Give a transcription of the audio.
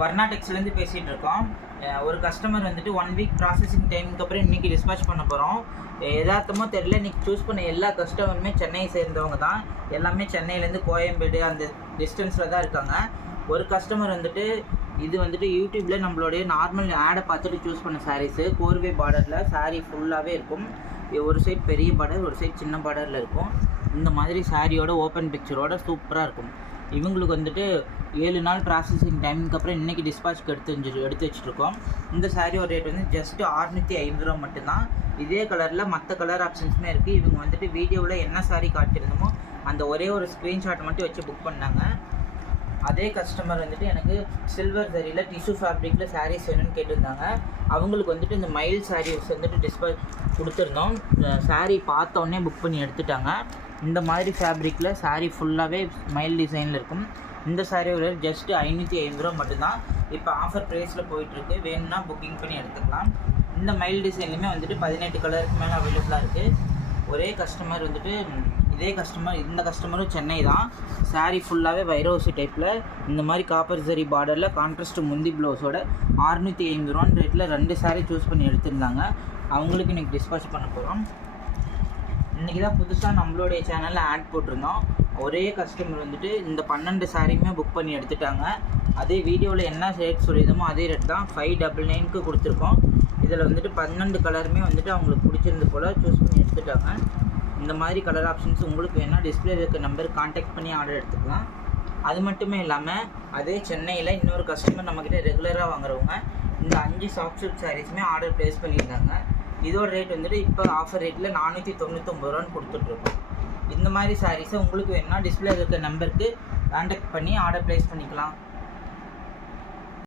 வர்ணா டெக்ஸ்லேருந்து பேசிகிட்டு இருக்கோம். ஒரு கஸ்டமர் வந்துட்டு 1 வீக் ப்ராசஸிங் டைமுக்கு அப்புறம் இன்றைக்கி டிஸ்பேச் பண்ண போகிறோம். எதார்த்தமாக தெரில, இன்றைக்கி சூஸ் பண்ண எல்லா கஸ்டமருமே சென்னையை சேர்ந்தவங்க தான். எல்லாமே சென்னையிலேருந்து கோயம்பேடு அந்த டிஸ்டன்ஸில் தான் இருக்காங்க. ஒரு கஸ்டமர் வந்துட்டு இது வந்துட்டு யூடியூப்பில் நம்மளுடைய நார்மல் ஆடை பார்த்துட்டு சூஸ் பண்ண சாரீஸு. கோர்வே பார்டரில் சாரீ ஃபுல்லாகவே இருக்கும். ஒரு சைட் பெரிய பார்டர், ஒரு சைட் சின்ன பார்டரில் இருக்கும். இந்த மாதிரி சாரியோட ஓப்பன் பிக்சரோட சூப்பராக இருக்கும். இவங்களுக்கு வந்துட்டு 7 நாள் ப்ராசஸிங் டைமுக்கு அப்புறம் இன்றைக்கி டிஸ்பாச்சுக்கு எடுத்து வச்சுருக்கோம். இந்த சாரியோட ரேட் வந்து ஜஸ்ட்டு 650 ரூபா மட்டும்தான். இதே கலரில் மற்ற கலர் ஆப்ஷன்ஸுமே இருக்குது. இவங்க வந்துட்டு வீடியோவில் என்ன சாரீ காட்டியிருந்தோமோ அந்த ஒரே ஒரு ஸ்க்ரீன்ஷாட் மட்டும் வச்சு புக் பண்ணாங்க. அதே கஸ்டமர் வந்துட்டு எனக்கு சில்வர் சரியில் டிஷ்யூ ஃபேப்ரிக்கில் சாரீஸ் வேணும்னு கேட்டிருந்தாங்க. அவங்களுக்கு வந்துட்டு இந்த மயில் சாரீஸ் வந்துட்டு டிஸ்பேச் கொடுத்துருந்தோம். சாரீ பார்த்தோன்னே புக் பண்ணி எடுத்துட்டாங்க. இந்த மாதிரி ஃபேப்ரிக்கில் சாரீ ஃபுல்லாகவே மயில் டிசைனில் இருக்கும். இந்த சாரியோட ஜஸ்ட்டு 550 ரூபா மட்டும்தான். இப்போ ஆஃபர் ப்ரைஸில் போயிட்டுருக்கு. வேணும்னா புக்கிங் பண்ணி எடுத்துக்கலாம். இந்த மயில் டிசைன்லையுமே வந்துட்டு 18 கலருக்கு மேலே அவைலபிளாக இருக்குது. ஒரே கஸ்டமர் வந்துட்டு இந்த கஸ்டமரும் சென்னை தான். சாரீ ஃபுல்லாகவே வைரோசி டைப்பில் இந்த மாதிரி காப்பர் சரி பார்டரில் கான்ட்ராஸ்ட் முந்தி ப்ளவுஸோட 650 ரூபான்னு ரேட்டில் 2 சாரீ சூஸ் பண்ணி எடுத்திருந்தாங்க. அவங்களுக்கு இன்றைக்கி டிஸ்பேச் பண்ண போகிறோம். இன்றைக்கி தான் புதுசாக நம்மளுடைய சேனலில் ஆட் போட்டிருந்தோம். ஒரே கஸ்டமர் வந்துட்டு இந்த 12 சாரியுமே புக் பண்ணி எடுத்துட்டாங்க. அதே வீடியோவில் என்ன ரேட் சொல்லியிருந்தோமோ அதே ரேட் தான் 599க்கு கொடுத்துருக்கோம். இதில் வந்துட்டு 12 கலருமே வந்துட்டு அவங்களுக்கு பிடிச்சிருந்து போல் சூஸ் பண்ணி எடுத்துட்டாங்க. இந்த மாதிரி கலர் ஆப்ஷன்ஸ் உங்களுக்கு வேணால் டிஸ்பிளே இருக்க நம்பர் கான்டாக்ட் பண்ணி ஆர்டர் எடுத்துக்கலாம். அது மட்டுமே இல்லாமல் அதே சென்னையில் இன்னொரு கஸ்டமர் நம்மக்கிட்ட ரெகுலராக வாங்குறவங்க இந்த 5 சாஃப்ட் சில்க் சாரீஸுமே ஆர்டர் ப்ளேஸ் பண்ணியிருந்தாங்க. இதோட ரேட் வந்துட்டு இப்போ ஆஃபர் ரேட்டில் 499 ரூபான்னு கொடுத்துட்ருக்கோம். இந்த மாதிரி சாரீஸை உங்களுக்கு வேணும்னா டிஸ்பிளே இருக்க நம்பருக்கு கான்டாக்ட் பண்ணி ஆர்டர் ப்ளேஸ் பண்ணிக்கலாம்.